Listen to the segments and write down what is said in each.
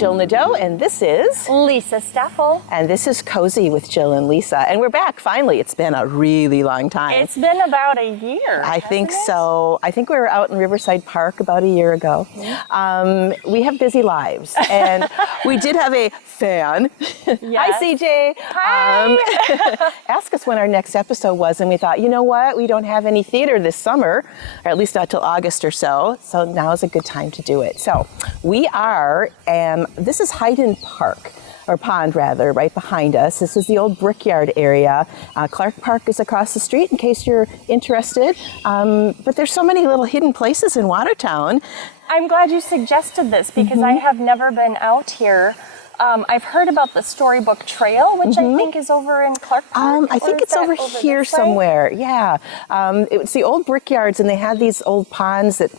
Jill Nadeau, and this is Lisa Steffel. And this is Cozy with Jill and Lisa. And we're back, finally. It's been a really long time. It's been about a year. I think so. I think we were out in Riverside Park about a year ago. We have busy lives, and we did have a fan. Yes. Hi, CJ. Hi. Ask us when our next episode was, and we thought, you know what? We don't have any theater this summer, or at least not till August or so now is a good time to do it. So we are, this is Hayden Park, or pond rather, right behind us. This is the old Brickyard area. Clark Park is across the street in case you're interested. But there's so many little hidden places in Watertown. I'm glad you suggested this because I have never been out here. I've heard about the Storybook Trail, which I think is over in Clark Park. I think it's over here somewhere. Yeah. It's the old brickyards, and they had these old ponds that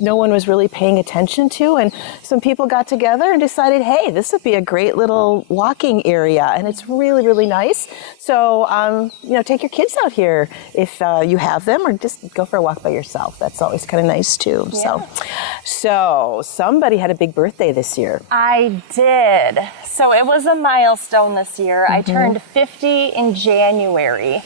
no one was really paying attention to, and some people got together and decided, hey, this would be a great little walking area, and it's really, really nice. So, take your kids out here if you have them, or just go for a walk by yourself. That's always kind of nice too. Yeah. So somebody had a big birthday this year. I did. So it was a milestone this year. I turned 50 in January,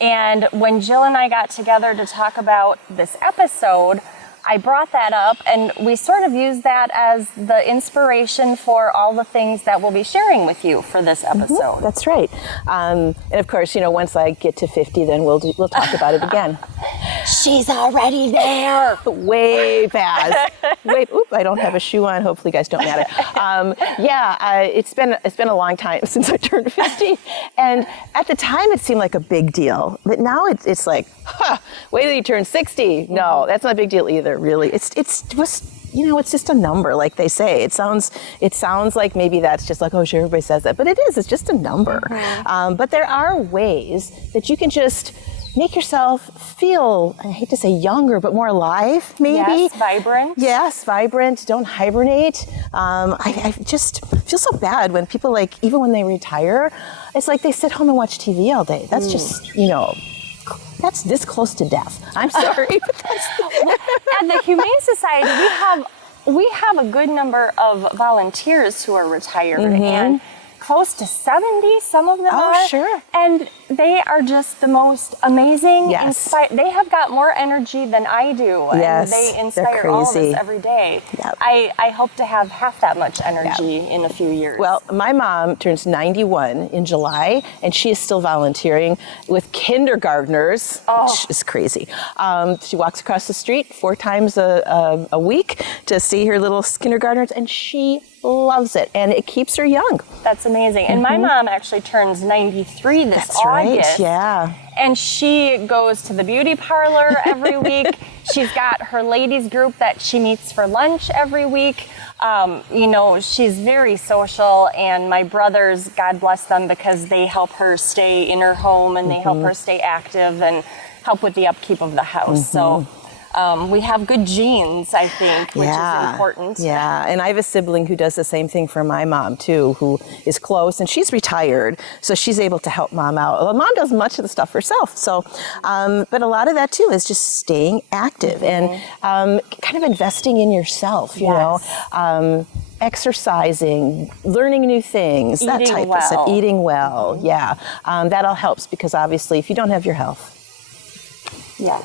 and when Jill and I got together to talk about this episode, I brought that up, and we sort of used that as the inspiration for all the things that we'll be sharing with you for this episode. That's right. And of course, once I get to 50, then we'll talk about it again. She's already there. Way past. Oop, I don't have a shoe on. Hopefully, you guys don't matter. It's been a long time since I turned 50, and at the time it seemed like a big deal, but now it's like, wait till you turn 60. No, that's not a big deal either. Really, it's just a number, like they say. It sounds like maybe that's just like, oh, sure, everybody says that, but it is. It's just a number. But there are ways that you can just make yourself feel, I hate to say younger, but more alive, maybe. Yes, vibrant. Yes, vibrant. Don't hibernate. I just feel so bad when people, even when they retire, it's like they sit home and watch TV all day. That's just, that's this close to death. I'm sorry. At the Humane Society, we have a good number of volunteers who are retired, and close to 70, some of them are. Oh, sure. And they are just the most amazing. Yes. They have got more energy than I do. Yes, and they they're inspire all of crazy. us every day. Yep. I hope to have half that much energy in a few years. Well, my mom turns 91 in July, and she is still volunteering with kindergartners, which is crazy. She walks across the street 4 times a week to see her little kindergartners, and she loves it, and it keeps her young. That's amazing. And my mom actually turns 93 this That's August. right, yeah. And she goes to the beauty parlor every week. She's got her ladies group that she meets for lunch every week. She's very social, and my brothers, God bless them, because they help her stay in her home, and they help her stay active and help with the upkeep of the house. So we have good genes, I think, which is important. Yeah, and I have a sibling who does the same thing for my mom, too, who is close, and she's retired, so she's able to help mom out. Well, mom does much of the stuff herself, so, but a lot of that, too, is just staying active and kind of investing in yourself, you know. Exercising, learning new things, that type of stuff. Eating well, that all helps, because obviously if you don't have your health,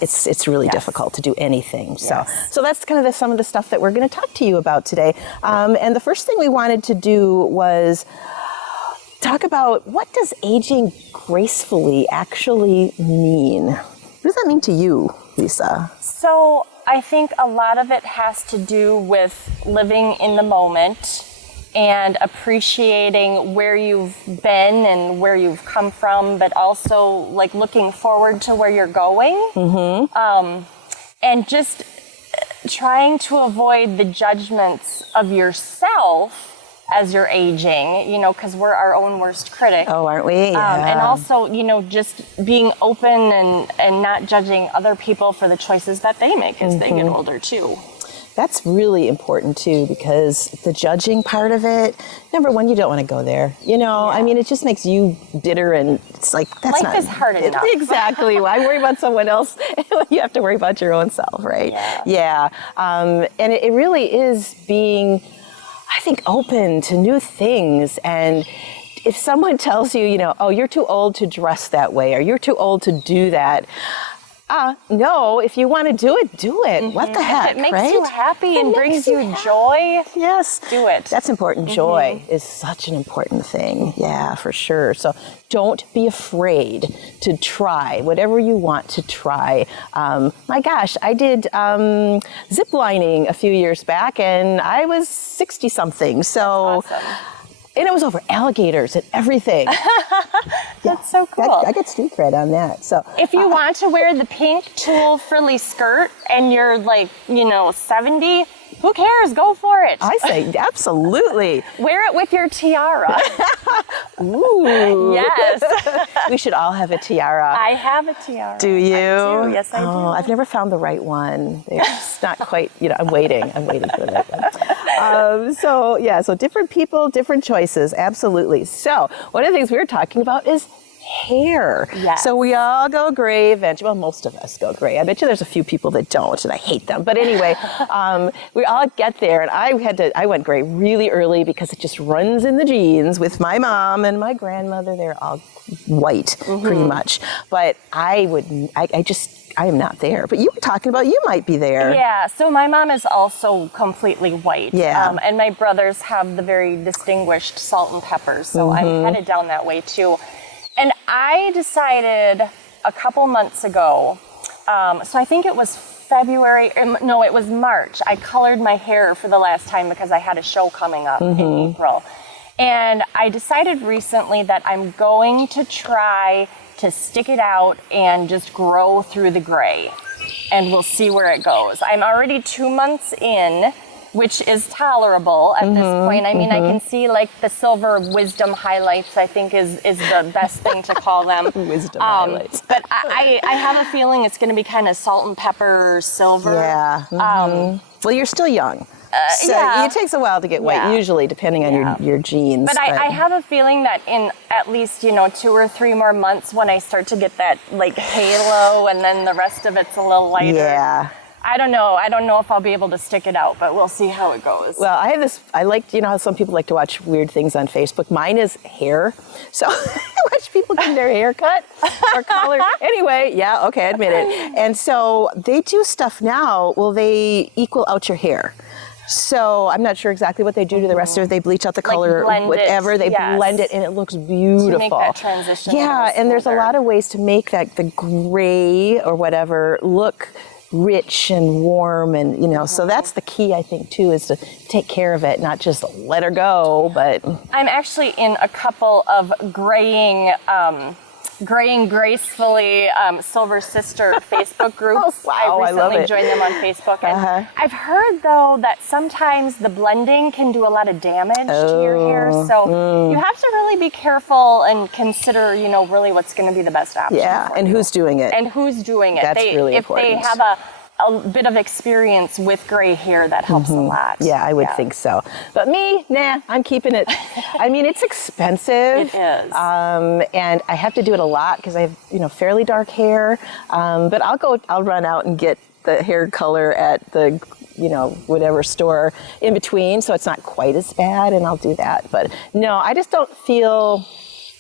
it's really difficult to do anything. So that's kind of some of the stuff that we're going to talk to you about today. And the first thing we wanted to do was talk about, what does aging gracefully actually mean? What does that mean to you, Lisa? So I think a lot of it has to do with living in the moment and appreciating where you've been and where you've come from, but also looking forward to where you're going. And just trying to avoid the judgments of yourself as you're aging, because we're our own worst critic. Oh, aren't we? Yeah. And also, just being open and not judging other people for the choices that they make as they get older too. That's really important too, because the judging part of it, number one, you don't want to go there. I mean, it just makes you bitter, and it's like, that's Life is hard enough. Exactly. Why worry about someone else when you have to worry about your own self, right? Yeah. And it really is being I think, open to new things. And if someone tells you, oh, you're too old to dress that way, or you're too old to do that, no, if you want to do it, do it. What the heck, If it makes right? you happy and brings you joy, yes, do it. That's important. Joy is such an important thing. Yeah, for sure. So don't be afraid to try whatever you want to try. My gosh, I did zip lining a few years back, and I was 60 something. So. Awesome. And it was over alligators and everything. That's so cool. I get street cred on that. So If you want to wear the pink tulle frilly skirt and you're like, 70, who cares? Go for it. I say absolutely. Wear it with your tiara. Ooh. Yes. We should all have a tiara. I have a tiara. Do you? I do. Yes, I do. I've never found the right one. They're just not quite, I'm waiting for the right one. So different people, different choices. Absolutely. So one of the things we were talking about is hair. Yes. So we all go gray eventually. Well, most of us go gray. I bet you there's a few people that don't, and I hate them. But anyway, we all get there, and I went gray really early because it just runs in the genes with my mom and my grandmother. They're all white, pretty much. But I am not there. But you were talking about you might be there. Yeah, so my mom is also completely white. Yeah. And my brothers have the very distinguished salt and peppers, so I'm headed down that way too. And I decided a couple months ago, so I think it was it was March. I colored my hair for the last time because I had a show coming up in April. And I decided recently that I'm going to try to stick it out and just grow through the gray. And we'll see where it goes. I'm already 2 months in, which is tolerable at this point. I mean, I can see like the silver wisdom highlights, I think is the best thing to call them. Wisdom highlights. But I have a feeling it's going to be kind of salt and pepper silver. Yeah. Well, you're still young. So yeah. it takes a while to get white, Yeah. usually, depending on your genes. But I have a feeling that in at least, 2 or 3 more months, when I start to get that like halo and then the rest of it's a little lighter. Yeah. I don't know. I don't know if I'll be able to stick it out, but we'll see how it goes. Well, I like, how some people like to watch weird things on Facebook. Mine is hair. So I watch people get their hair cut or colored. Anyway, yeah, okay, I admit it. And so they do stuff now. Well, they equal out your hair. So I'm not sure exactly what they do to the rest of it. They bleach out the color, blend it, whatever. They yes. blend it, and it looks beautiful. To make that transition a Yeah, little and there's a smoother. lot of ways to make that the gray or whatever look rich and warm, and so that's the key, I think, too, is to take care of it, not just let her go. But I'm actually in a couple of graying gracefully Silver Sister Facebook groups. Oh, wow, I I love recently it. joined them on Facebook. And I've heard, though, that sometimes the blending can do a lot of damage to your hair. So you have to really be careful and consider, really what's going to be the best option. yeah, for and you. who's doing it? And who's doing it. That's really if important. they have a bit of experience with gray hair, that helps a lot. Yeah, I would think so. But me, nah, I'm keeping it. I mean, it's expensive. It is. And I have to do it a lot because I have, fairly dark hair. But I'll run out and get the hair color at the, whatever store in between, so it's not quite as bad, and I'll do that. But no, I just don't feel,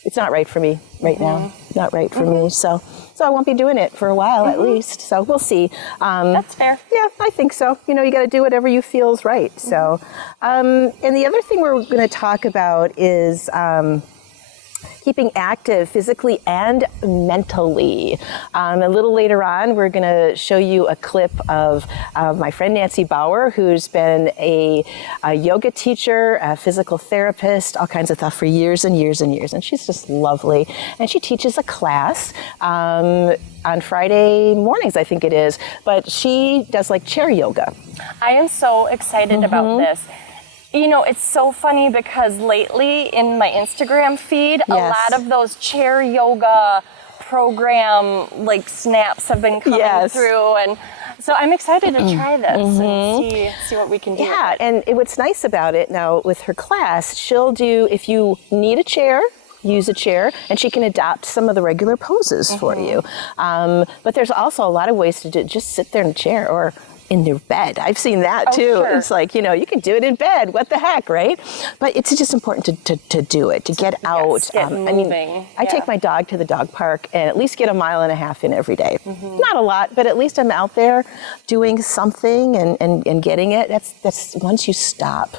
it's not right for me right now. Not right for me. So I won't be doing it for a while at least. So we'll see. That's fair. Yeah, I think so. You got to do whatever you feel is right. So, and the other thing we're going to talk about is keeping active physically and mentally. A little later on, we're going to show you a clip of my friend Nancy Bauer, who's been a yoga teacher, a physical therapist, all kinds of stuff for years and years and years. And she's just lovely. And she teaches a class on Friday mornings, I think it is. But she does like chair yoga. I am so excited about this. It's so funny because lately in my Instagram feed, a Yes. lot of those chair yoga program snaps have been coming Yes. through, and so I'm excited to try this and see what we can do. Yeah, with it. and what's nice about it now with her class, she'll do, if you need a chair, use a chair, and she can adopt some of the regular poses for you. But there's also a lot of ways to just sit there in a chair or in their bed. I've seen that too. Sure. It's like, you know, you can do it in bed. What the heck, right? But it's just important to do it, to get out. get I mean, moving. I take my dog to the dog park and at least get 1.5 miles in every day. Not a lot, but at least I'm out there doing something and getting it. That's once you stop,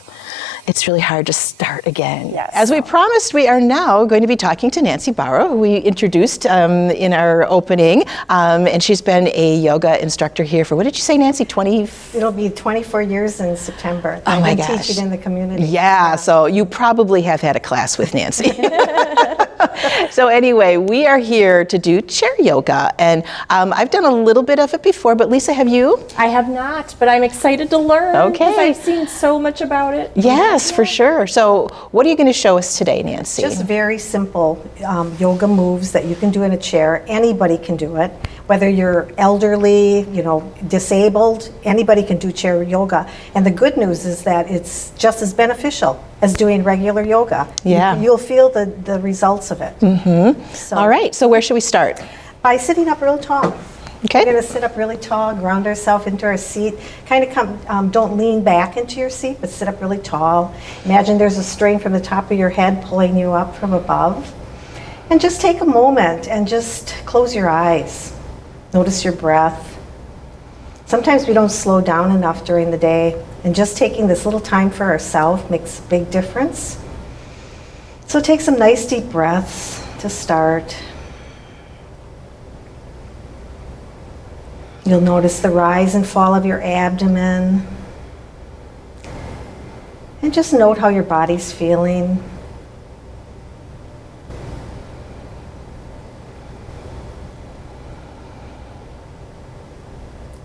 it's really hard to start again. Yes. As we promised, we are now going to be talking to Nancy Barrow, who we introduced in our opening, and she's been a yoga instructor here for, what did you say, Nancy, 20? It'll be 24 years in September. Oh my I've been gosh. teaching in the community. Yeah, so you probably have had a class with Nancy. So anyway, we are here to do chair yoga, and I've done a little bit of it before, but Lisa, have you? I have not, but I'm excited to learn. Okay. Because I've seen so much about it. Yes, for sure. So what are you going to show us today, Nancy? Just very simple yoga moves that you can do in a chair. Anybody can do it. Whether you're elderly, you know, disabled, anybody can do chair yoga. And the good news is that it's just as beneficial as doing regular yoga. Yeah. You'll feel the results of it. Mm-hmm. So All right, so where should we start? by sitting up real tall. Okay. We're going to sit up really tall, ground ourselves into our seat. Kind of come, don't lean back into your seat, but sit up really tall. Imagine there's a string from the top of your head pulling you up from above. And just take a moment and just close your eyes. Notice your breath. Sometimes we don't slow down enough during the day, and just taking this little time for ourselves makes a big difference. So take some nice deep breaths to start. You'll notice the rise and fall of your abdomen. And just note how your body's feeling.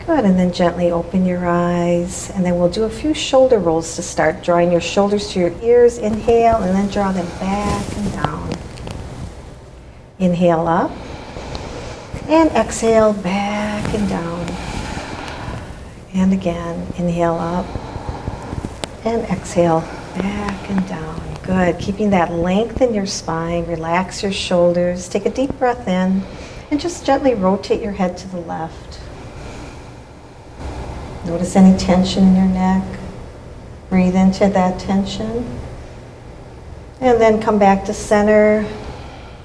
Good, and then gently open your eyes, and then we'll do a few shoulder rolls to start, drawing your shoulders to your ears. Inhale, and then draw them back and down. Inhale up, and exhale back and down. And again, inhale up, and exhale back and down. Good, keeping that length in your spine. Relax your shoulders. Take a deep breath in, and just gently rotate your head to the left. Notice any tension in your neck. Breathe into that tension. And then come back to center.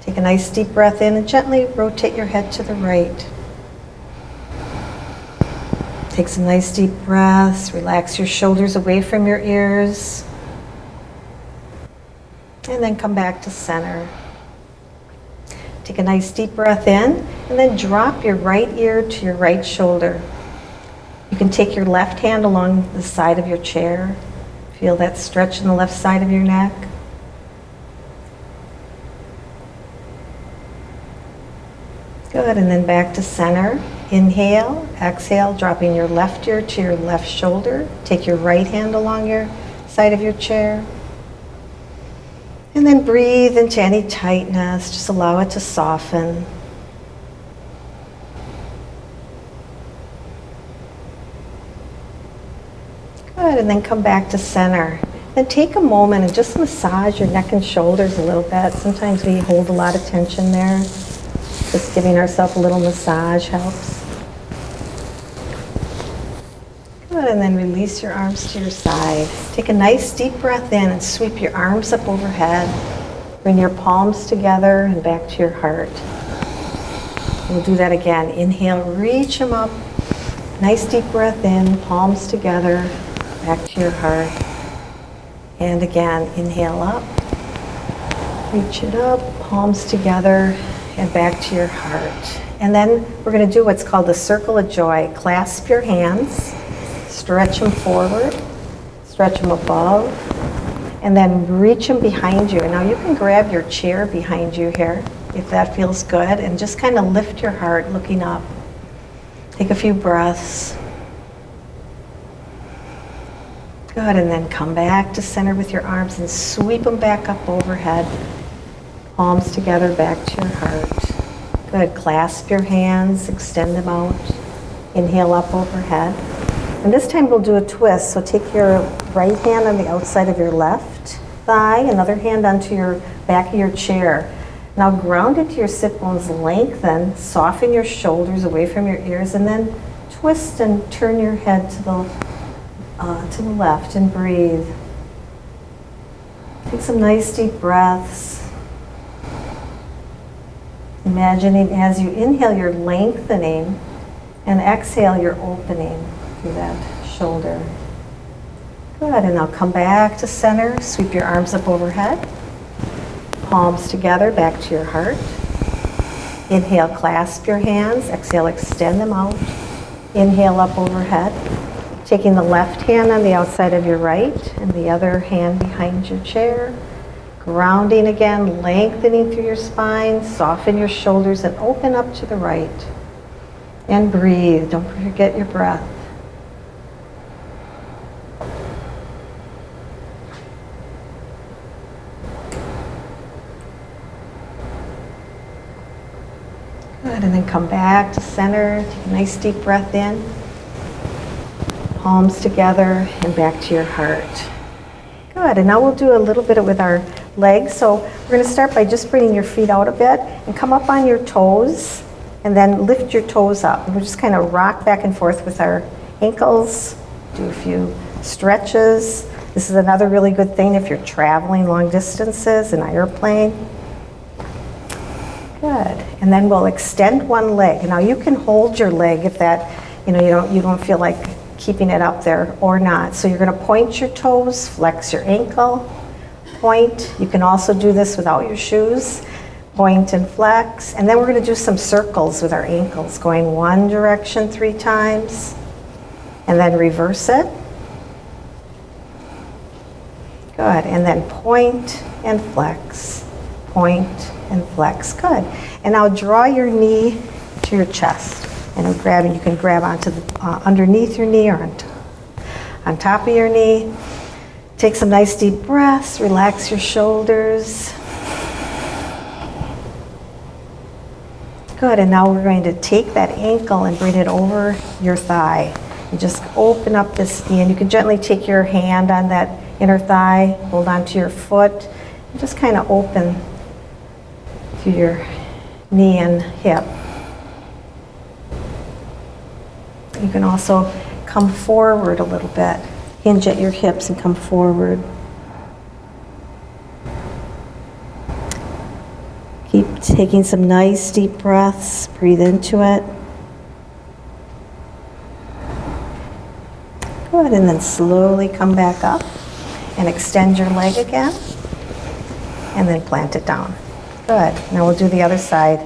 Take a nice deep breath in and gently rotate your head to the right. Take some nice deep breaths. Relax your shoulders away from your ears. And then come back to center. Take a nice deep breath in and then drop your right ear to your right shoulder. You can take your left hand along the side of your chair. Feel that stretch in the left side of your neck. Good, and then back to center. Inhale, exhale, dropping your left ear to your left shoulder. Take your right hand along your side of your chair. And then breathe into any tightness. Just allow it to soften. Good, and then come back to center. Then take a moment and just massage your neck and shoulders a little bit. Sometimes we hold a lot of tension there. Just giving ourselves a little massage helps. Good, and then release your arms to your side. Take a nice deep breath in and sweep your arms up overhead. Bring your palms together and back to your heart. We'll do that again. Inhale, reach them up. Nice deep breath in, palms together. Back to your heart. And again, inhale up. Reach it up, palms together, and back to your heart. And then we're going to do what's called the circle of joy. Clasp your hands, stretch them forward, stretch them above, and then reach them behind you. Now you can grab your chair behind you here, if that feels good, and just kind of lift your heart looking up. Take a few breaths. Good, and then come back to center with your arms and sweep them back up overhead. Palms together, back to your heart. Good, clasp your hands, extend them out. Inhale up overhead. And this time we'll do a twist. So take your right hand on the outside of your left thigh, another hand onto your back of your chair. Now ground into your sit bones, lengthen, soften your shoulders away from your ears, and then twist and turn your head to the left and breathe. Take some nice deep breaths. Imagining as you inhale, you're lengthening, and exhale, you're opening through that shoulder. Good, and now come back to center. Sweep your arms up overhead. Palms together, back to your heart. Inhale, clasp your hands. Exhale, extend them out. Inhale up overhead. Taking the left hand on the outside of your right and the other hand behind your chair. Grounding again, lengthening through your spine. Soften your shoulders and open up to the right. And breathe. Don't forget your breath. Good, and then come back to center. Take a nice deep breath in. Palms together and back to your heart. Good, and now we'll do a little bit with our legs. So we're going to start by just bringing your feet out a bit and come up on your toes and then lift your toes up. And we'll just kind of rock back and forth with our ankles, do a few stretches. This is another really good thing if you're traveling long distances in an airplane. Good, and then we'll extend one leg. Now you can hold your leg if that, you don't feel like keeping it up there or not. So you're going to point your toes, flex your ankle, point. You can also do this without your shoes. Point and flex. And then we're going to do some circles with our ankles, going one direction 3 times, and then reverse it. Good, and then point and flex, point and flex. Good. And now draw your knee to your chest. And you can grab onto the underneath your knee or on top of your knee. Take some nice deep breaths. Relax your shoulders. Good. And now we're going to take that ankle and bring it over your thigh. And just open up this knee. And you can gently take your hand on that inner thigh. Hold onto your foot. And just kind of open through your knee and hip. You can also come forward a little bit. Hinge at your hips and come forward. Keep taking some nice deep breaths. Breathe into it. Good, and then slowly come back up and extend your leg again. And then plant it down. Good. Now we'll do the other side.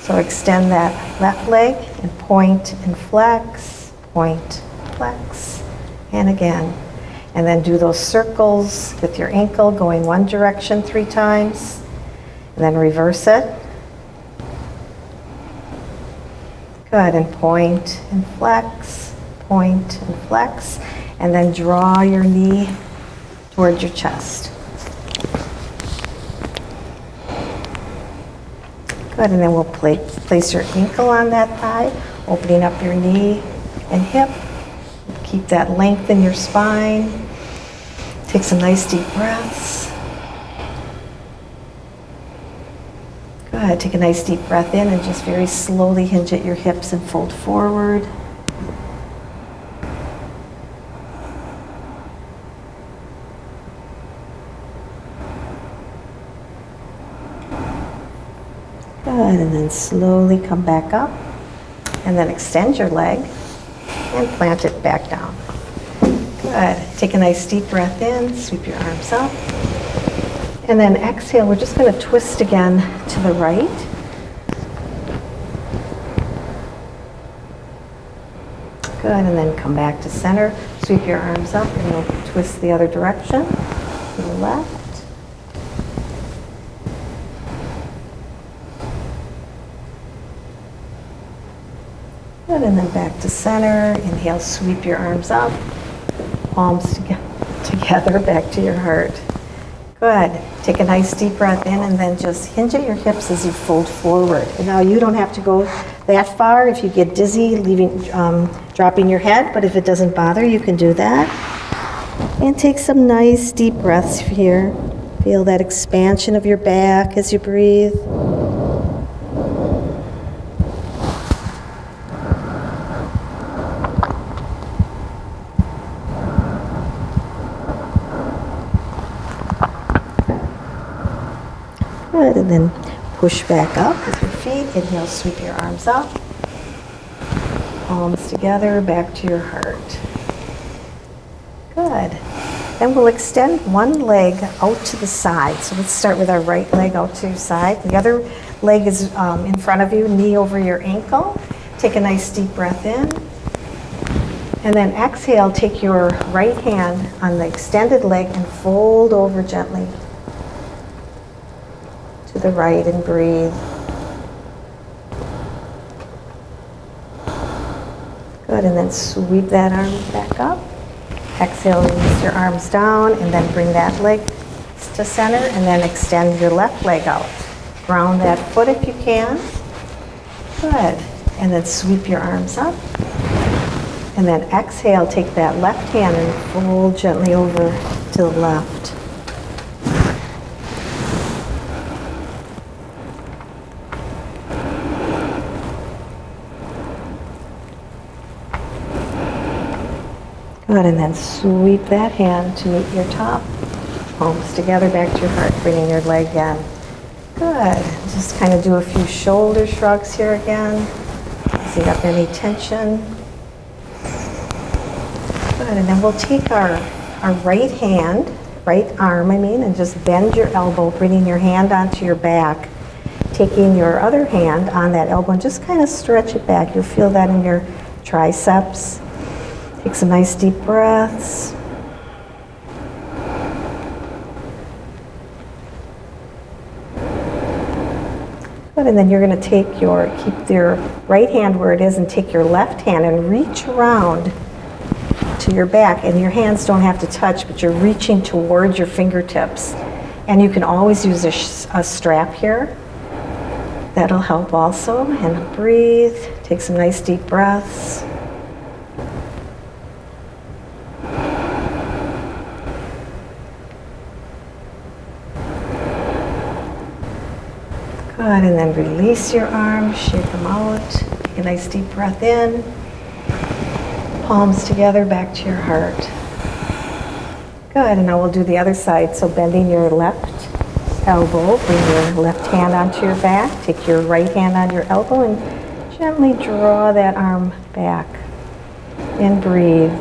So extend that left leg and point and flex, point, flex, and again. And then do those circles with your ankle going one direction 3 times, and then reverse it. Good, and point and flex, and then draw your knee towards your chest. Good, and then we'll place your ankle on that thigh, opening up your knee and hip. Keep that length in your spine. Take some nice deep breaths. Good, take a nice deep breath in and just very slowly hinge at your hips and fold forward. Good, and then slowly come back up, and then extend your leg and plant it back down. Good, take a nice deep breath in, sweep your arms up, and then exhale. We're just going to twist again to the right. Good, and then come back to center, sweep your arms up, and we'll twist the other direction, to the left. Good, and then back to center. Inhale, sweep your arms up, palms together, back to your heart. Good. Take a nice deep breath in and then just hinge at your hips as you fold forward. And now you don't have to go that far. If you get dizzy, dropping your head, but if it doesn't bother, you can do that. And take some nice deep breaths here. Feel that expansion of your back as you breathe. Good, and then push back up with your feet. Inhale, sweep your arms up. Palms together, back to your heart. Good. Then we'll extend one leg out to the side. So let's start with our right leg out to your side. The other leg is in front of you, knee over your ankle. Take a nice deep breath in. And then exhale, take your right hand on the extended leg and fold over gently to the right and breathe. Good, and then sweep that arm back up. Exhale, release your arms down, and then bring that leg to center, and then extend your left leg out. Ground that foot if you can. Good, and then sweep your arms up. And then exhale, take that left hand and fold gently over to the left. Good, and then sweep that hand to meet your top. Palms together, back to your heart, bringing your leg in. Good, just kind of do a few shoulder shrugs here again. Easing up any tension. Good, and then we'll take our right hand, right arm, and just bend your elbow, bringing your hand onto your back. Taking your other hand on that elbow and just kind of stretch it back. You'll feel that in your triceps. Take some nice deep breaths. Good, and then you're going to keep your right hand where it is and take your left hand and reach around to your back, and your hands don't have to touch, but you're reaching towards your fingertips. And you can always use a strap here. That'll help also. And breathe. Take some nice deep breaths. Good, and then release your arms, shake them out. Take a nice deep breath in. Palms together, back to your heart. Good, and now we'll do the other side. So bending your left elbow, bring your left hand onto your back. Take your right hand on your elbow and gently draw that arm back. And breathe.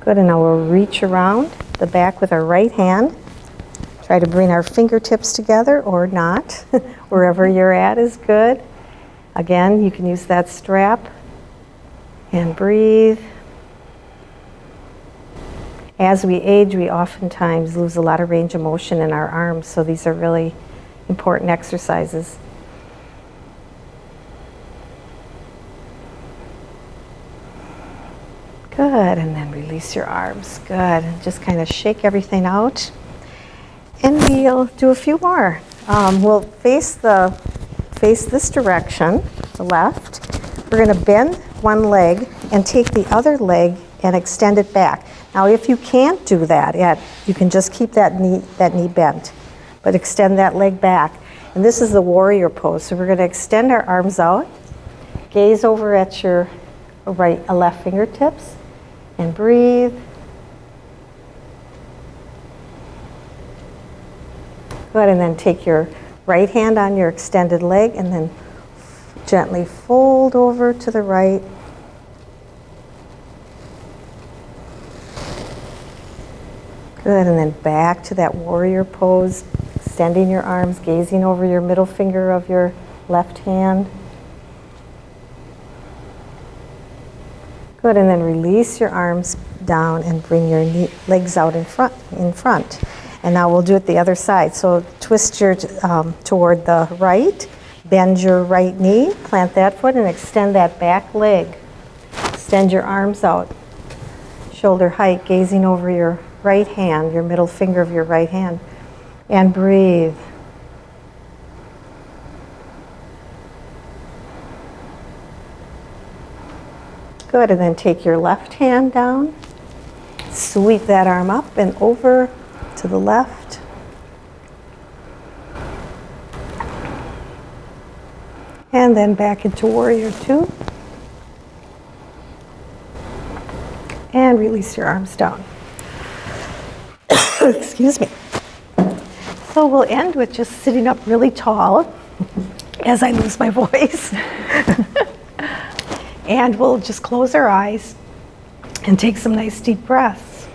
Good, and now we'll reach around the back with our right hand. Try to bring our fingertips together or not. Wherever you're at is good. Again, you can use that strap. And breathe. As we age, we oftentimes lose a lot of range of motion in our arms, so these are really important exercises. Good, and then release your arms. Good, and just kind of shake everything out. And we'll do a few more. We'll face this direction, the left. We're going to bend one leg and take the other leg and extend it back. Now, if you can't do that yet, you can just keep that knee bent, but extend that leg back. And this is the warrior pose. So we're going to extend our arms out, gaze over at your left fingertips, and breathe. Good, and then take your right hand on your extended leg and then gently fold over to the right. Good, and then back to that warrior pose, extending your arms, gazing over your middle finger of your left hand. Good, and then release your arms down and bring your legs out in front. And now we'll do it the other side. So twist your toward the right, bend your right knee, plant that foot, and extend that back leg. Extend your arms out, shoulder height, gazing over your right hand, your middle finger of your right hand, and breathe. Good, and then take your left hand down, sweep that arm up and over to the left. And then back into warrior two. And release your arms down. Excuse me. So we'll end with just sitting up really tall as I lose my voice. And we'll just close our eyes and take some nice deep breaths.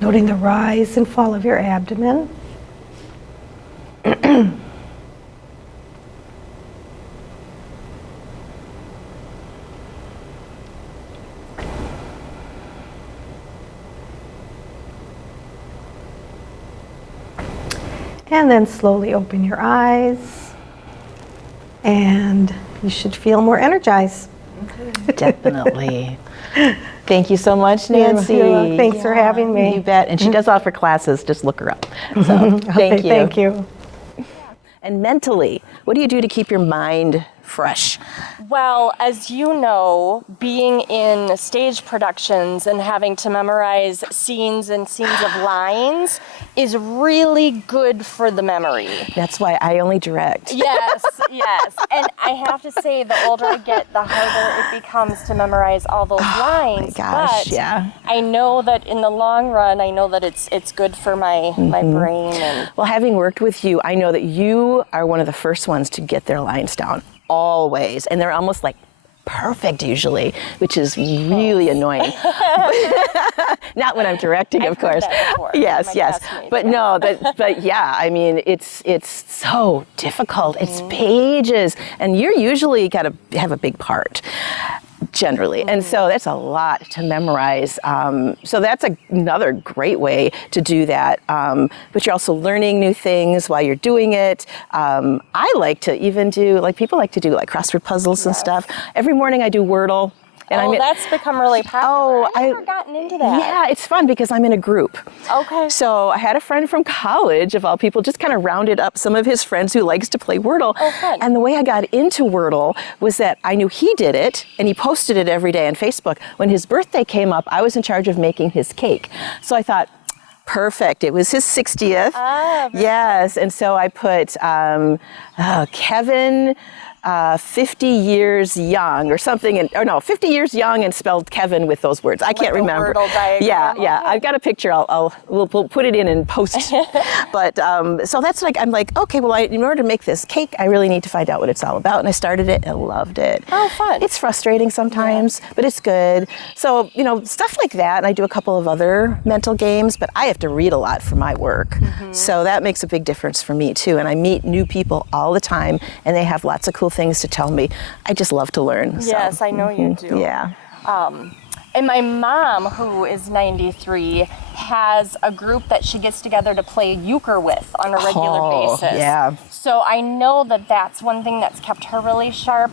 Noting the rise and fall of your abdomen. And then slowly open your eyes, and you should feel more energized. Definitely. Thank you so much, Nancy. Thanks for having me. You bet. And she does offer classes. Just look her up. So thank you. Thank you. And mentally, what do you do to keep your mind fresh? Well, as you know, being in stage productions and having to memorize scenes and scenes of lines is really good for the memory. That's why I only direct. Yes, yes. And I have to say, the older I get, the harder it becomes to memorize all those lines. gosh, but yeah. I know that in the long run, I know that it's good for my brain. And Well, having worked with you, I know that you are one of the first ones to get their lines down, always. And they're almost like perfect usually, which is really annoying. Not when I'm directing, of I've heard course. that before from Yes, my yes. classmates, But no, but yeah, I mean, it's so difficult. It's pages, and you're usually got to have a big part. Generally, and so that's a lot to memorize. So that's another great way to do that. But you're also learning new things while you're doing it. I like to even do, like people like to do like crossword puzzles and stuff. Every morning I do Wordle. And that's become really popular. I've never I- gotten into that. Yeah, it's fun because I'm in a group. Okay. So I had a friend from college, of all people, just kind of rounded up some of his friends who likes to play Wordle. Oh, fun. And the way I got into Wordle was that I knew he did it, and he posted it every day on Facebook. When his birthday came up, I was in charge of making his cake. So I thought, perfect. It was his 60th. Yes, and so I put Kevin. 50 years young or something, and 50 years young and spelled Kevin with those words. I can't the remember. Wordle diagram. Yeah. Okay. I've got a picture. We'll put it in and post. But so that's like, I'm like, okay, well, in order to make this cake, I really need to find out what it's all about. And I started it and loved it. Oh, fun. It's frustrating sometimes, but it's good. So, stuff like that. And I do a couple of other mental games, but I have to read a lot for my work. So that makes a big difference for me too. And I meet new people all the time, and they have lots of cool things to tell me. I just love to learn. Yes, I know you do. Yeah. And my mom, who is 93, has a group that she gets together to play euchre with on a regular basis. Yeah. So I know that that's one thing that's kept her really sharp.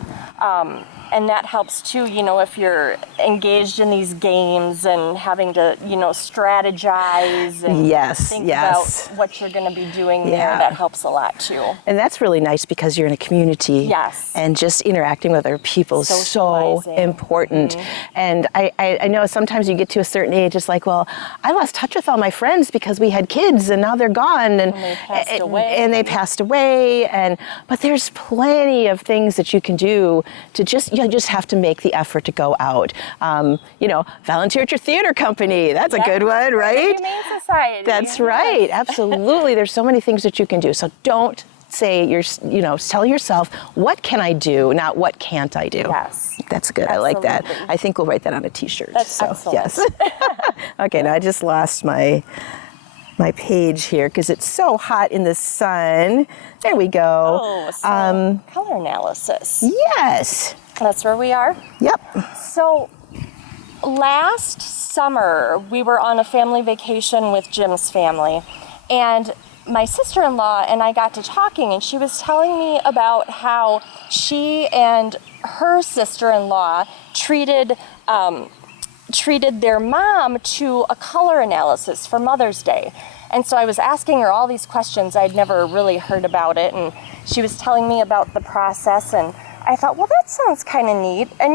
And that helps too, if you're engaged in these games and having to, strategize and think about what you're going to be doing there. That helps a lot too. And that's really nice because you're in a community. Yes. And just interacting with other people is so Socializing. important. And I know sometimes you get to a certain age, it's like, well, I lost touch with all my friends because we had kids and now they're gone. And they passed away. And they passed away. But there's plenty of things that you can do to you just have to make the effort to go out. Volunteer at your theater company. That's a good one, right? Humane Society. That's yes. right. Absolutely. There's so many things that you can do. So don't say tell yourself, what can I do, not what can't I do? Yes. That's good. I like that. Absolutely. I think we'll write that on a t-shirt. That's excellent. Yes. Okay, now I just lost my page here because it's so hot in the sun. There we go. Oh, so color analysis. Yes. That's where we are. Yep. So last summer, we were on a family vacation with Jim's family, and my sister-in-law and I got to talking, and she was telling me about how she and her sister-in-law treated their mom to a color analysis for Mother's Day. And so I was asking her all these questions. I'd never really heard about it, and she was telling me about the process, and I thought, well, that sounds kind of neat. And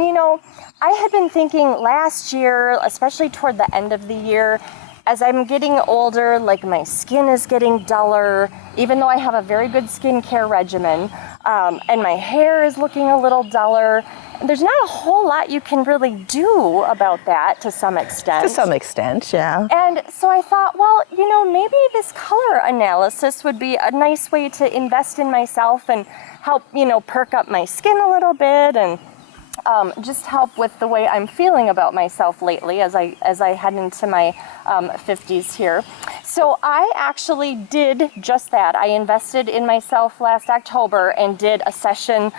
I had been thinking last year, especially toward the end of the year, as I'm getting older, like my skin is getting duller, even though I have a very good skincare regimen, and my hair is looking a little duller. There's not a whole lot you can really do about that to some extent. To some extent, yeah. And so I thought, well, you know, maybe this color analysis would be a nice way to invest in myself and help, you know, perk up my skin a little bit and just help with the way I'm feeling about myself lately as I head into my 50s here. So I actually did just that. I invested in myself last October and did a session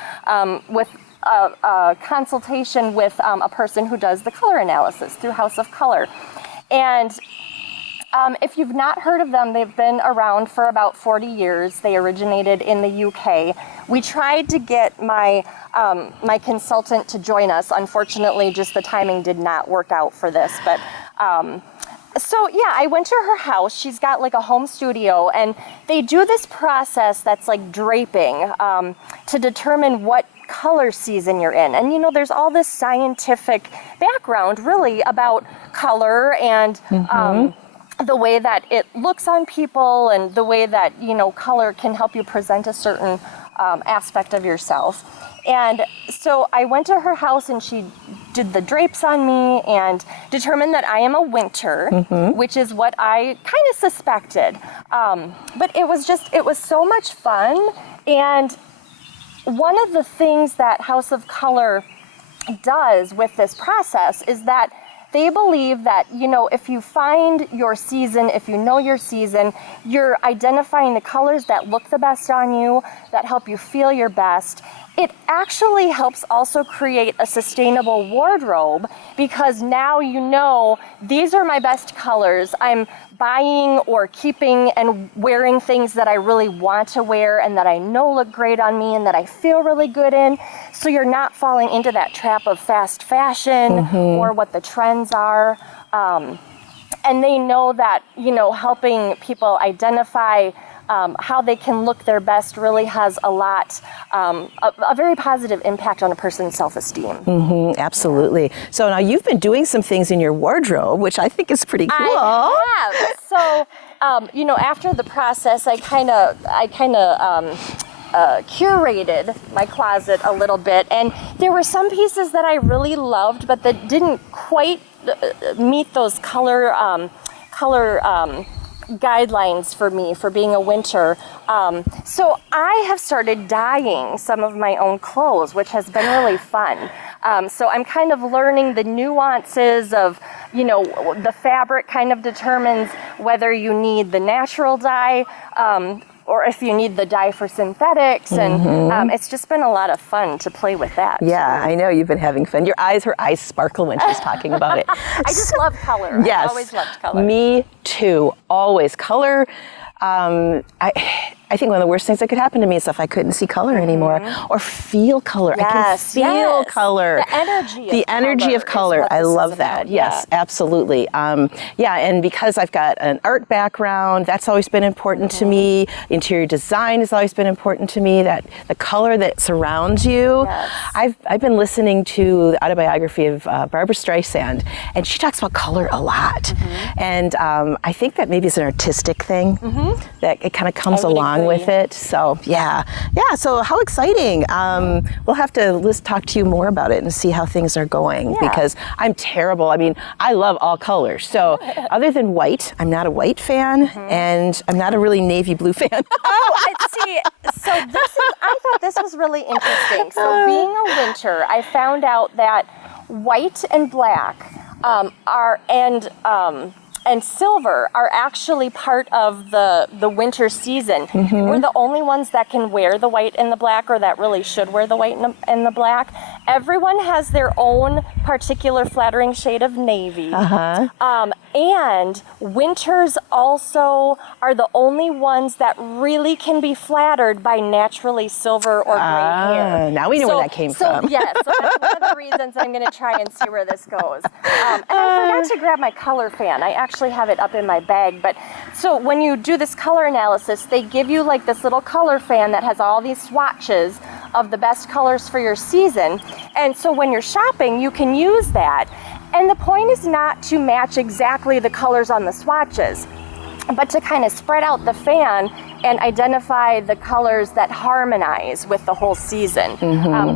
with a consultation with a person who does the color analysis through House of Color. And if you've not heard of them, they've been around for about 40 years. They originated in the UK. We tried to get my consultant to join us. Unfortunately, just the timing did not work out for this. But so yeah, I went to her house. She's got like a home studio, and they do this process that's like draping to determine what color season you're in. And you know, there's all this scientific background really about color and the way that it looks on people and the way that, you know, color can help you present a certain aspect of yourself. And so I went to her house and she did the drapes on me and determined that I am a winter, which is what I kind of suspected. But it was so much fun. And one of the things that House of Color does with this process is that they believe that, you know, if you find your season, if you know your season, you're identifying the colors that look the best on you, that help you feel your best. It actually helps also create a sustainable wardrobe because now you know these are my best colors. I'm buying or keeping and wearing things that I really want to wear and that I know look great on me and that I feel really good in. So you're not falling into that trap of fast fashion or what the trends are. And they know that, you know, helping people identify how they can look their best really has a lot, a very positive impact on a person's self-esteem. Absolutely. So now you've been doing some things in your wardrobe, which I think is pretty cool. I have. So, you know, after the process, I kind of curated my closet a little bit, and there were some pieces that I really loved, but that didn't quite meet those color guidelines for me for being a winter. So I have started dyeing some of my own clothes, which has been really fun. So I'm kind of learning the nuances of, you know, the fabric kind of determines whether you need the natural dye or if you need the dye for synthetics. And it's just been a lot of fun to play with that. Yeah, I know you've been having fun. Her eyes sparkle when she's talking about it. I just love color. Yes. I always loved color. Me too, always. Color, I think one of the worst things that could happen to me is if I couldn't see color anymore or feel color. I can feel color. The energy of color. I love that. Yes, absolutely. Yeah, and because I've got an art background, that's always been important to me. Interior design has always been important to me, that the color that surrounds you. Yes. I've been listening to the autobiography of Barbara Streisand, and she talks about color a lot. And I think that maybe it's an artistic thing, that it kind of comes along with it. So yeah. So how exciting! We'll have to talk to you more about it and see how things are going because I'm terrible. I mean, I love all colors. So other than white, I'm not a white fan, and I'm not a really navy blue fan. See, so I thought this was really interesting. So being a winter, I found out that white and black and silver are actually part of the winter season. We're the only ones that can wear the white and the black, or that really should wear the white and the black. Everyone has their own particular flattering shade of navy. And winters also are the only ones that really can be flattered by naturally silver or gray hair. Now we know where that came from. Yeah, so that's one of the reasons I'm going to try and see where this goes. And I forgot to grab my color fan. I actually have it up in my bag. But so when you do this color analysis, they give you like this little color fan that has all these swatches of the best colors for your season. And so when you're shopping, you can use that. And the point is not to match exactly the colors on the swatches, but to kind of spread out the fan and identify the colors that harmonize with the whole season,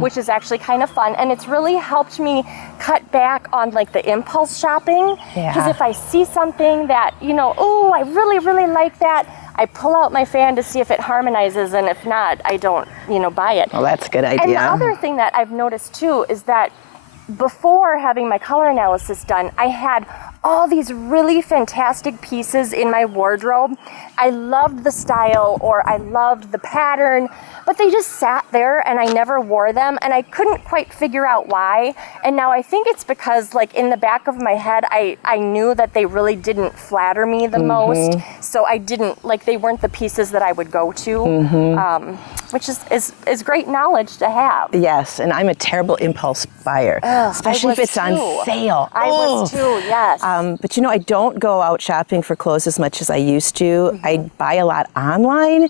which is actually kind of fun. And it's really helped me cut back on like the impulse shopping. Because if I see something that, you know, oh, I really, really like that, I pull out my fan to see if it harmonizes, and if not, I don't, you know, buy it. Well, that's a good idea. And the other thing that I've noticed too is that before having my color analysis done, I had all these really fantastic pieces in my wardrobe. I loved the style or I loved the pattern, but they just sat there and I never wore them, and I couldn't quite figure out why. And now I think it's because, like, in the back of my head, I knew that they really didn't flatter me the most, so I didn't, like, they weren't the pieces that I would go to, which is great knowledge to have. Yes, and I'm a terrible impulse buyer, especially if it's on sale. I was too, yes. But you know, I don't go out shopping for clothes as much as I used to. I buy a lot online,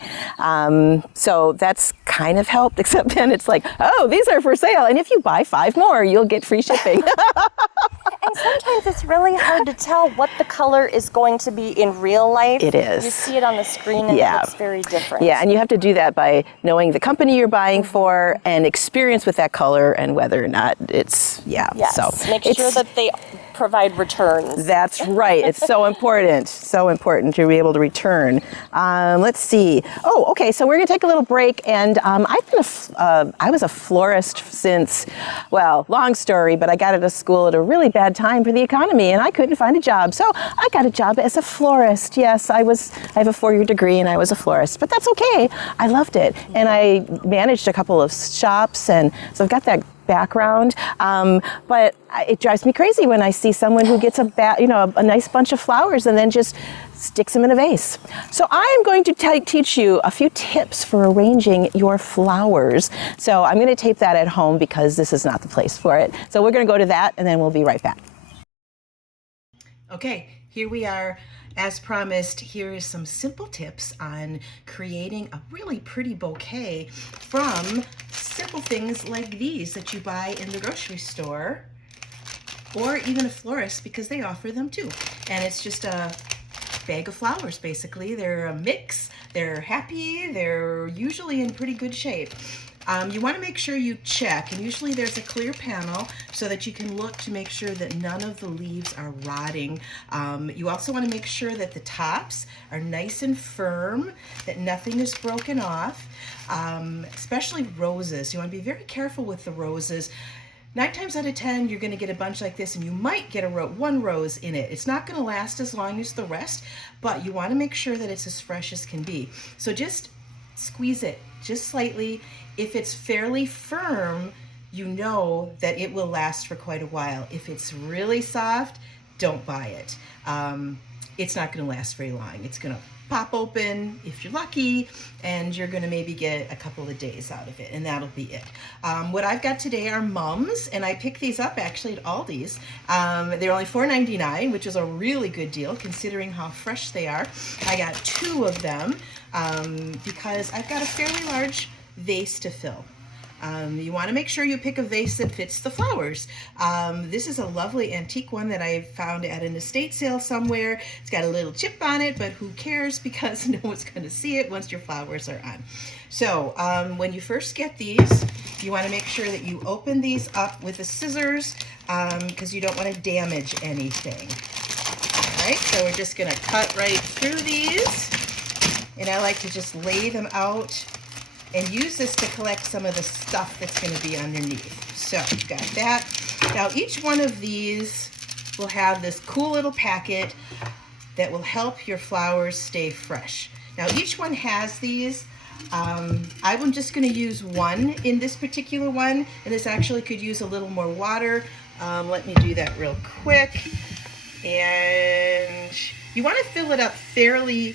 so that's kind of helped, except then it's like, oh, these are for sale, and if you buy 5 more, you'll get free shipping. And sometimes it's really hard to tell what the color is going to be in real life. It is. You see it on the screen and it looks very different. Yeah, and you have to do that by knowing the company you're buying for and experience with that color and whether or not it's, Yes. So make sure that they provide returns. That's right. It's so important to be able to return. Let's see. Oh, okay. So we're going to take a little break, and I was a florist since, well, long story, but I got out of school at a really bad time for the economy, and I couldn't find a job. So I got a job as a florist. Yes, I have a 4-year degree, and I was a florist, but that's okay. I loved it, and I managed a couple of shops, and so I've got that background, but it drives me crazy when I see someone who gets a nice bunch of flowers and then just sticks them in a vase. So I am going to teach you a few tips for arranging your flowers. So I'm going to tape that at home because this is not the place for it. So we're going to go to that, and then we'll be right back. Okay, here we are. As promised, here is some simple tips on creating a really pretty bouquet from simple things like these that you buy in the grocery store, or even a florist, because they offer them too. And it's just a bag of flowers, basically. They're a mix, they're happy, they're usually in pretty good shape. You want to make sure you check, and usually there's a clear panel so that you can look to make sure that none of the leaves are rotting. You also want to make sure that the tops are nice and firm, that nothing is broken off, especially roses. You want to be very careful with the roses. 9 times out of 10, you're going to get a bunch like this, and you might get one rose in it. It's not going to last as long as the rest, but you want to make sure that it's as fresh as can be. So just squeeze it just slightly. If it's fairly firm, you know that it will last for quite a while. If it's really soft, don't buy it. It's not going to last very long. It's going to pop open if you're lucky, and you're going to maybe get a couple of days out of it, and that'll be it. What I've got today are mums, and I picked these up actually at Aldi's. They're only $4.99, which is a really good deal considering how fresh they are. I got 2 of them because I've got a fairly large vase to fill. You want to make sure you pick a vase that fits the flowers. This is a lovely antique one that I found at an estate sale somewhere. It's got a little chip on it, but who cares, because no one's going to see it once your flowers are on. So when you first get these, you want to make sure that you open these up with the scissors because you don't want to damage anything. All right, so we're just going to cut right through these, and I like to just lay them out and use this to collect some of the stuff that's going to be underneath. So you've got that. Now each one of these will have this cool little packet that will help your flowers stay fresh. Now each one has these. I'm just going to use one in this particular one, and this actually could use a little more water. Let me do that real quick. And you want to fill it up fairly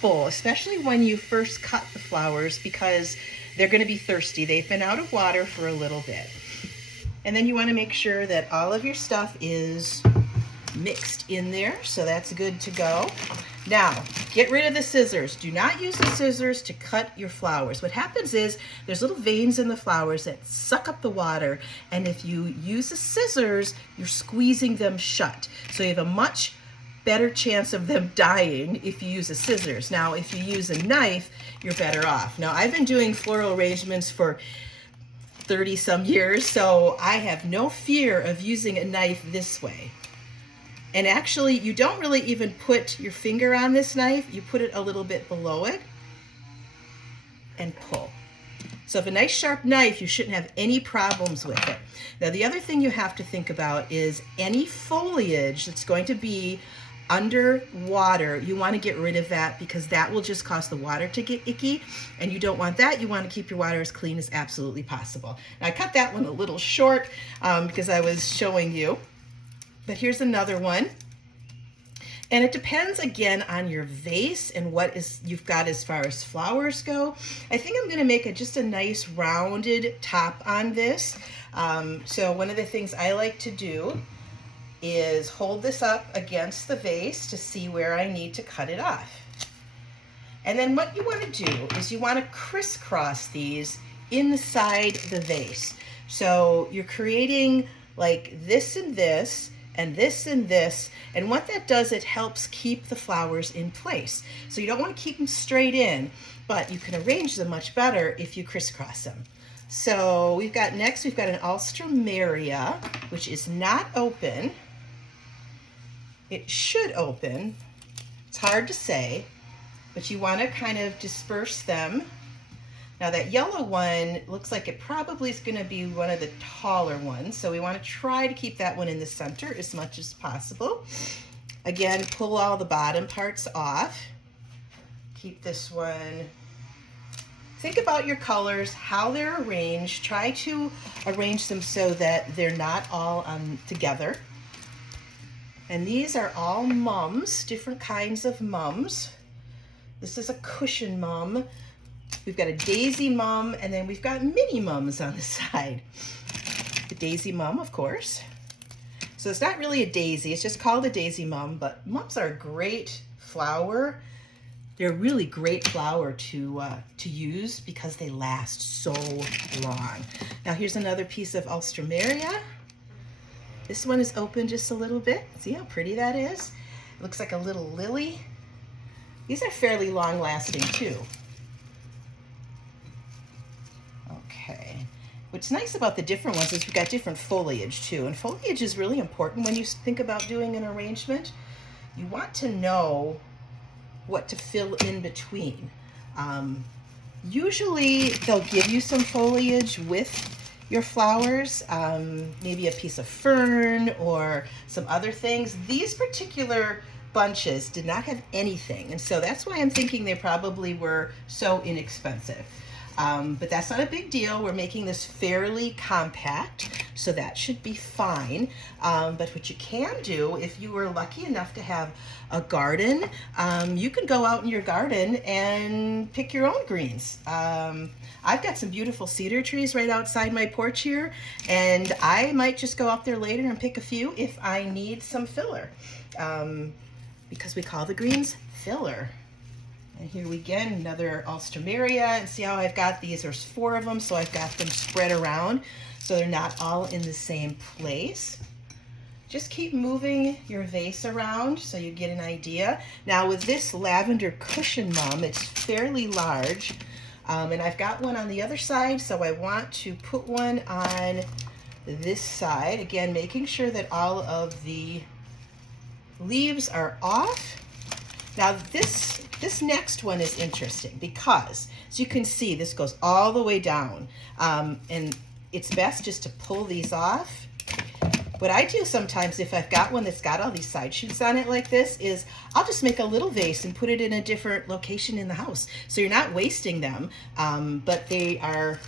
full, especially when you first cut the flowers, because they're going to be thirsty. They've been out of water for a little bit. And then you want to make sure that all of your stuff is mixed in there, so that's good to go. Now, get rid of the scissors. Do not use the scissors to cut your flowers. What happens is there's little veins in the flowers that suck up the water, and if you use the scissors, you're squeezing them shut. So you have a much better chance of them dying if you use the scissors. Now, if you use a knife, you're better off. Now, I've been doing floral arrangements for 30 some years, so I have no fear of using a knife this way. And actually, you don't really even put your finger on this knife. You put it a little bit below it and pull. So if a nice sharp knife, you shouldn't have any problems with it. Now, the other thing you have to think about is any foliage that's going to be under water, you want to get rid of that because that will just cause the water to get icky, and you don't want that. You want to keep your water as clean as absolutely possible. Now, I cut that one a little short because I was showing you. But here's another one. And it depends again on your vase and what you've got as far as flowers go. I think I'm gonna make just a nice rounded top on this. So one of the things I like to do is hold this up against the vase to see where I need to cut it off. And then what you wanna do is you wanna crisscross these inside the vase. So you're creating like this and this, and this and this, and what that does, it helps keep the flowers in place. So you don't want to keep them straight in, but you can arrange them much better if you crisscross them. So we've got an Alstroemeria, which is not open. It should open. It's hard to say, but you want to kind of disperse them. Now that yellow one looks like it probably is going to be one of the taller ones, so we want to try to keep that one in the center as much as possible. Again, pull all the bottom parts off. Keep this one. Think about your colors, how they're arranged. Try to arrange them so that they're not all together. And these are all mums, different kinds of mums. This is a cushion mum. We've got a daisy mum, and then we've got mini mums on the side. The daisy mum, of course. So it's not really a daisy, it's just called a daisy mum, but mums are a great flower. They're a really great flower to use because they last so long. Now here's another piece of Alstroemeria. This one is open just a little bit. See how pretty that is? It looks like a little lily. These are fairly long lasting too. Okay. What's nice about the different ones is we've got different foliage too, and foliage is really important when you think about doing an arrangement. You want to know what to fill in between. Usually they'll give you some foliage with your flowers, maybe a piece of fern or some other things. These particular bunches did not have anything, and so that's why I'm thinking they probably were so inexpensive. But that's not a big deal. We're making this fairly compact, so that should be fine. But what you can do, if you were lucky enough to have a garden, you can go out in your garden and pick your own greens. I've got some beautiful cedar trees right outside my porch here, and I might just go out there later and pick a few if I need some filler, because we call the greens filler. And here we get another Alstroemeria, and see how I've got these, there's 4 of them, so I've got them spread around so they're not all in the same place. Just keep moving your vase around so you get an idea. Now with this lavender cushion mum, it's fairly large, and I've got one on the other side, so I want to put one on this side. Again, making sure that all of the leaves are off. Now this next one is interesting because, as you can see, this goes all the way down, and it's best just to pull these off. What I do sometimes, if I've got one that's got all these side shoots on it like this, is I'll just make a little vase and put it in a different location in the house. So you're not wasting them, but they are,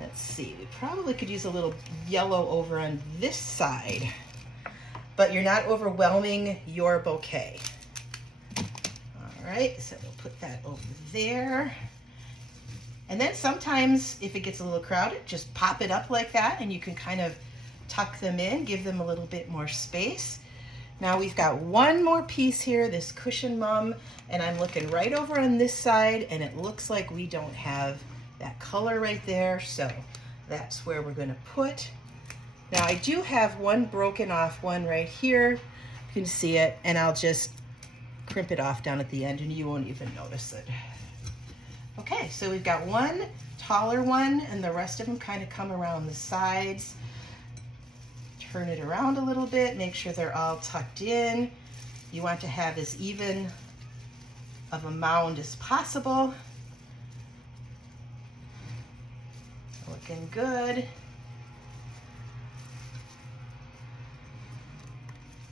let's see, we probably could use a little yellow over on this side, but you're not overwhelming your bouquet. All right, so we'll put that over there. And then sometimes if it gets a little crowded, just pop it up like that and you can kind of tuck them in, give them a little bit more space. Now we've got one more piece here, this cushion mum, and I'm looking right over on this side, and it looks like we don't have that color right there, so that's where we're going to put. Now I do have one broken off one right here. You can see it, and I'll just crimp it off down at the end and you won't even notice it. Okay, so we've got one taller one and the rest of them kind of come around the sides. Turn it around a little bit, make sure they're all tucked in. You want to have as even of a mound as possible. Looking good.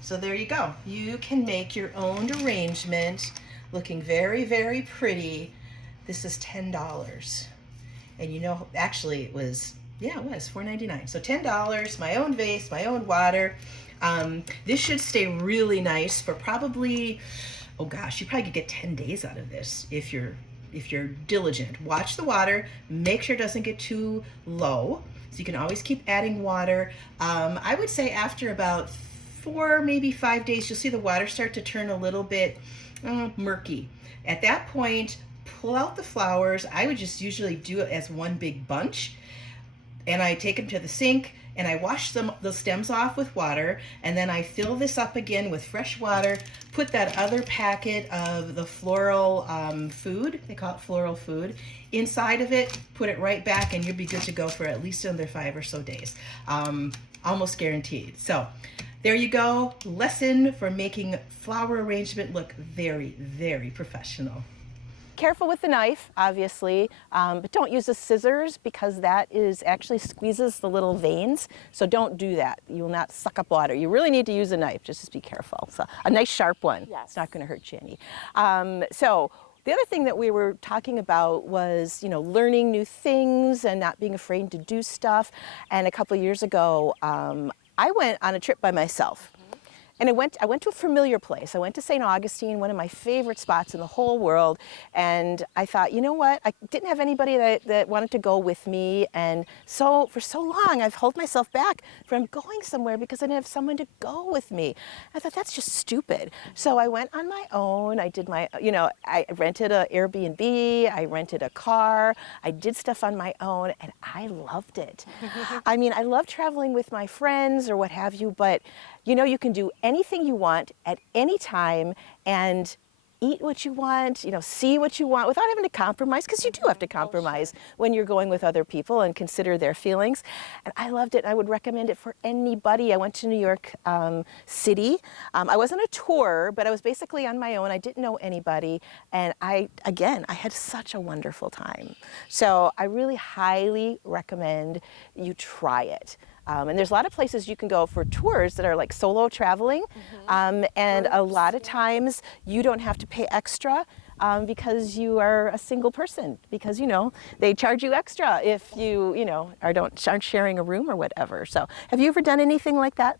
So there you go. You can make your own arrangement looking very, very pretty. This is $10. And you know, actually it was $4.99. So $10, my own vase, my own water. This should stay really nice for probably, oh gosh, you probably could get 10 days out of this if you're diligent. Watch the water, make sure it doesn't get too low. So you can always keep adding water. I would say after about 4, maybe 5 days, you'll see the water start to turn a little bit murky. At that point, pull out the flowers. I would just usually do it as one big bunch. And I take them to the sink and I wash the stems off with water, and then I fill this up again with fresh water, put that other packet of the floral food, they call it floral food, inside of it, put it right back, and you'll be good to go for at least another 5 or so days. Almost guaranteed. So there you go, lesson for making flower arrangement look very, very professional. Careful with the knife, obviously, but don't use the scissors because that actually squeezes the little veins. So don't do that. You will not suck up water. You really need to use a knife. Just be careful. So a nice sharp one. Yes. It's not going to hurt you any. So the other thing that we were talking about was, learning new things and not being afraid to do stuff. And a couple of years ago, I went on a trip by myself. And I went to a familiar place. I went to St. Augustine, one of my favorite spots in the whole world. And I thought, you know what? I didn't have anybody that wanted to go with me. And so for so long, I've held myself back from going somewhere because I didn't have someone to go with me. I thought, that's just stupid. So I went on my own. I did I rented an Airbnb. I rented a car. I did stuff on my own, and I loved it. I mean, I love traveling with my friends or what have you, but you can do anything you want at any time and eat what you want, see what you want without having to compromise, because you do have to compromise when you're going with other people and consider their feelings. And I loved it. I would recommend it for anybody. I went to New York City. I was on a tour, but I was basically on my own. I didn't know anybody. And I had such a wonderful time. So I really highly recommend you try it. And there's a lot of places you can go for tours that are like solo traveling. And a lot of times you don't have to pay extra because you are a single person, because, they charge you extra if you, aren't sharing a room or whatever. So have you ever done anything like that?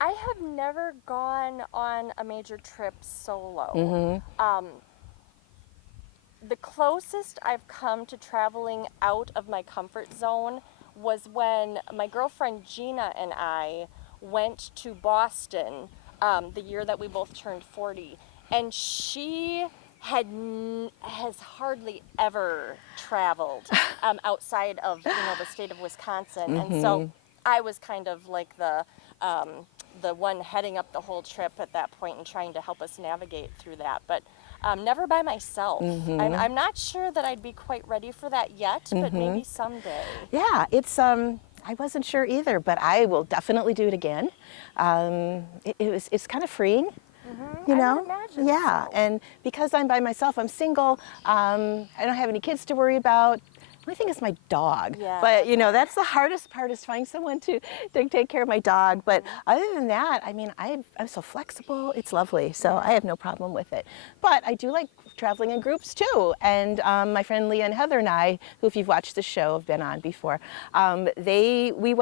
I have never gone on a major trip solo. The closest I've come to traveling out of my comfort zone was when my girlfriend Gina and I went to Boston the year that we both turned 40, and she has hardly ever traveled outside of the state of Wisconsin, and so I was kind of like the one heading up the whole trip at that point and trying to help us navigate through that, but never by myself. I'm not sure that I'd be quite ready for that yet, but maybe someday. Yeah, it's I wasn't sure either, but I will definitely do it again. It's kind of freeing. I would imagine Yeah, so. and because I'm by myself, I'm single. I don't have any kids to worry about. The only thing is my dog. Yeah. But that's the hardest part, is finding someone to take care of my dog. But other than that, I mean, I'm so flexible. It's lovely. So I have no problem with it. But I do like traveling in groups too. And my friend Leah and Heather and I, who, if you've watched the show, have been on before, we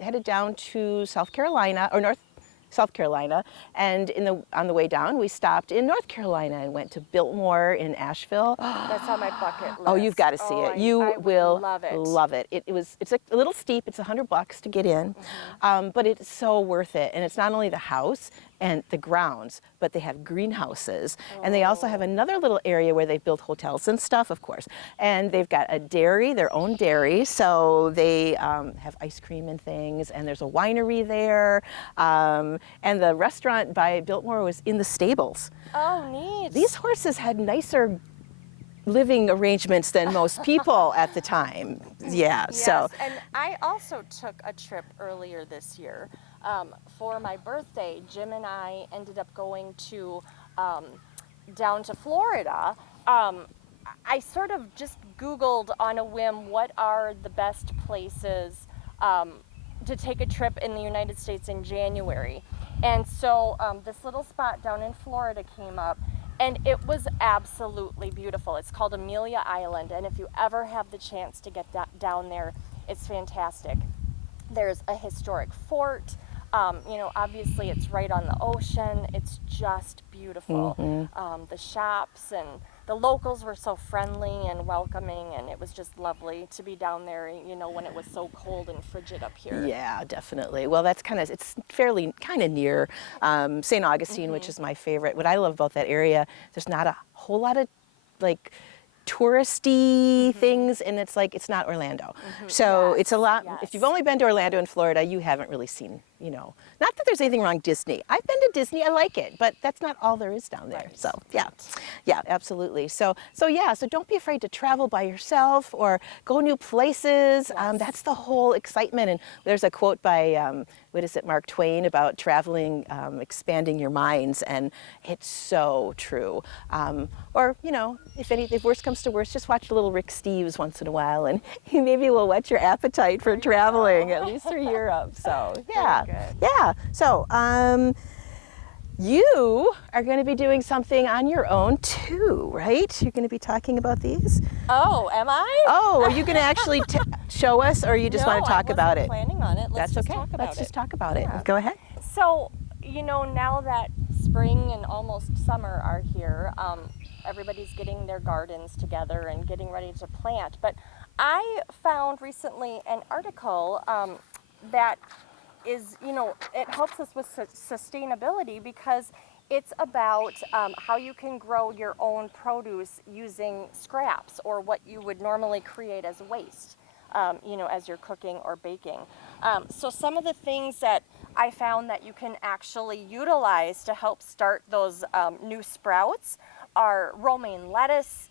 headed down to South Carolina, or South Carolina, and on the way down, we stopped in North Carolina and went to Biltmore in Asheville. That's on my bucket list. Oh, you've got to see it. You I will love it. love it. It's a little steep. It's $100 to get in, but it's so worth it. And it's not only the house, and the grounds, but they have greenhouses. And they also have another little area where they've built hotels and stuff, of course. And they've got a dairy, their own dairy, so they have ice cream and things, and there's a winery there. And the restaurant by Biltmore was in the stables. Oh, neat. These horses had nicer living arrangements than most people at the time. Yeah, Yes, so. and I also took a trip earlier this year. For my birthday, Jim and I ended up going to down to Florida. I sort of just Googled on a whim what are the best places to take a trip in the United States in January. And so this little spot down in Florida came up, and it was absolutely beautiful. It's called Amelia Island, and if you ever have the chance to get down there, it's fantastic. There's a historic fort. Obviously it's right on the ocean. It's just beautiful. The shops and the locals were so friendly and welcoming, and it was just lovely to be down there, when it was so cold and frigid up here. Yeah, definitely. Well, it's fairly kind of near St. Augustine, which is my favorite. What I love about that area, there's not a whole lot of like touristy things, and it's not Orlando. So Yes, it's a lot. yes. If you've only been to Orlando and Florida, you haven't really seen, not that there's anything wrong with Disney. I've been to Disney, I like it, but that's not all there is down there. Right. So yeah, absolutely. So don't be afraid to travel by yourself or go new places. That's the whole excitement. And there's a quote by Mark Twain about traveling, expanding your minds, and it's so true. Or if worse comes to worse, just watch a little Rick Steves once in a while, and he maybe will whet your appetite for traveling, at least through Europe. So yeah. So you are going to be doing something on your own too, right? You're going to be talking about these. Oh, am I? Oh, are you going to actually show us, or you just want to talk about it? Planning on it. That's Let's just okay. talk about Let's it. just talk about Yeah. it. Go ahead. So, now that spring and almost summer are here, everybody's getting their gardens together and getting ready to plant. But I found recently an article that is, it helps us with sustainability, because it's about how you can grow your own produce using scraps or what you would normally create as waste. As you're cooking or baking. So some of the things that I found that you can actually utilize to help start those new sprouts are romaine lettuce.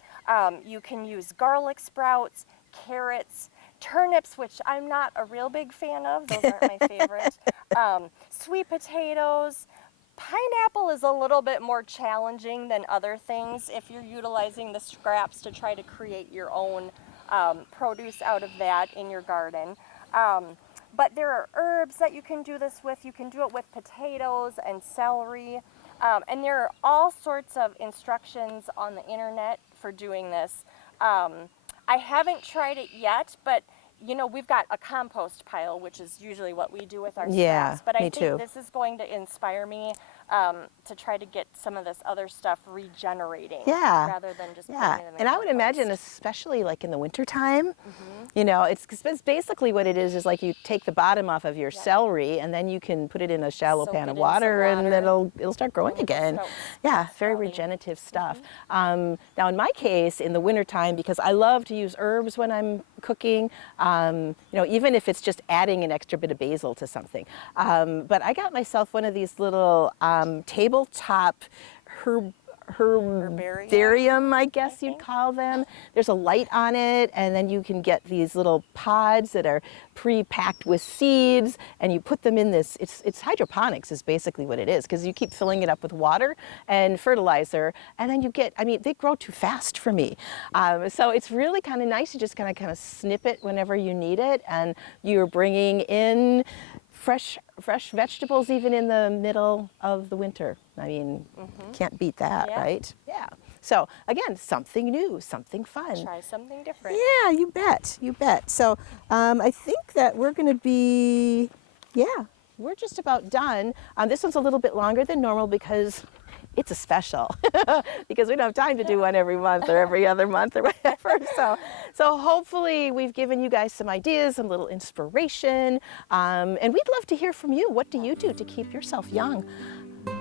You can use garlic sprouts, carrots, turnips, which I'm not a real big fan of. Those aren't my favorite. Sweet potatoes. Pineapple is a little bit more challenging than other things if you're utilizing the scraps to try to create your own produce out of that in your garden. But there are herbs that you can do this with. You can do it with potatoes and celery. And there are all sorts of instructions on the internet for doing this. I haven't tried it yet, but we've got a compost pile, which is usually what we do with our scraps. But I me think too. this is going to inspire me to try to get some of this other stuff regenerating, rather than just putting it in the and I would compost. imagine, especially like in the wintertime, it's basically what it is like you take the bottom off of your celery, and then you can put it in a shallow Soak pan it of in some water, and water. it'll start growing And again. sprouts. Yeah, very Sprouting. regenerative stuff. Now in my case, in the wintertime, because I love to use herbs when I'm cooking, even if it's just adding an extra bit of basil to something. But I got myself one of these little tabletop herbarium, I guess you'd call them. There's a light on it, and then you can get these little pods that are pre-packed with seeds, and you put them in this. It's hydroponics is basically what it is, because you keep filling it up with water and fertilizer, and then they grow too fast for me. So it's really kind of nice to just kind of snip it whenever you need it, and you're bringing in fresh vegetables even in the middle of the winter. Can't beat that, right? Yeah. So again, something new, something fun. Try something different. Yeah, you bet. So I think that we're going to be, we're just about done. This one's a little bit longer than normal because it's a special, because we don't have time to do one every month or every other month or whatever. So hopefully we've given you guys some ideas, some little inspiration, and we'd love to hear from you. What do you do to keep yourself young?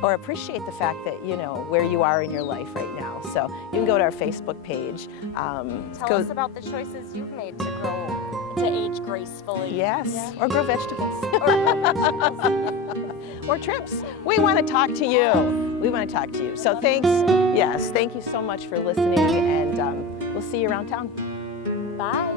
or appreciate the fact that, you know, where you are in your life right now. So you can go to our Facebook page. Tell us about the choices you've made to grow, to age gracefully. Yes, or grow vegetables. Or grow vegetables. Or trips. We want to talk to you. We want to talk to you. So thanks. Yes, thank you so much for listening, and we'll see you around town. Bye.